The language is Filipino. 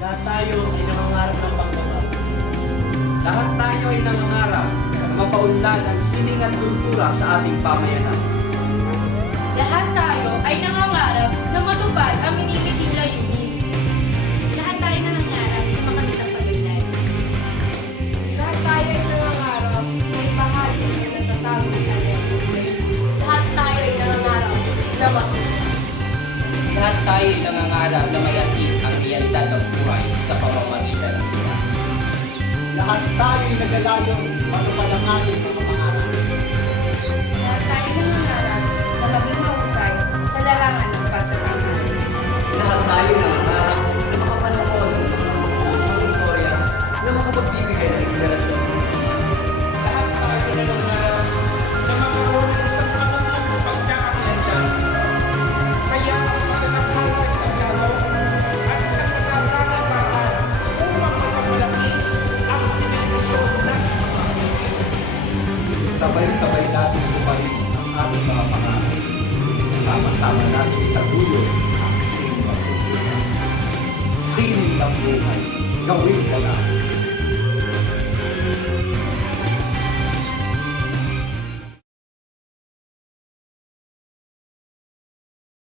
Lahat tayo ay nangangarap ng pagbabago. Lahat tayo ay nangangarap na mapaunlad ang sining at kultura sa ating pamayanan. Lahat tayo ay nangangarap na matupad ang minimiting layunin. Lahat tayo nangangarap na makamit ang pag-unlad. Lahat tayo ay nangangarap na ibahagi ang natatagong talento. Lahat tayo ay nangangarap na matuto. Lahat tayo ay nangangarap na mayakin ang realidad ng buhay sa pamamagitan ng Pura. Lahat tayo ay nagalayong matupad ang ating mga pangarap. Lahat tayo ay nangangarap na maging mahusay sa larangan ng pagtatanggol. Lahat tayo nangangarap na makapanahon ng mga istorya na makapagbibigay ng inspirasyon. Lahat tayo nangangarap na magkaroon ng isang pangangamang pagkakakilanlan. Kaya ang pagkakapal sa Tagalog at isang natatanang paraan upang mapapalaki ang sibilisasyon ng mga Pilipino. Sabay-sabay natin tuparin ang ating mga pangarap. Sama-sama natin itaguyod ang sining ng kultura. Sining ng buhay, gawin ka na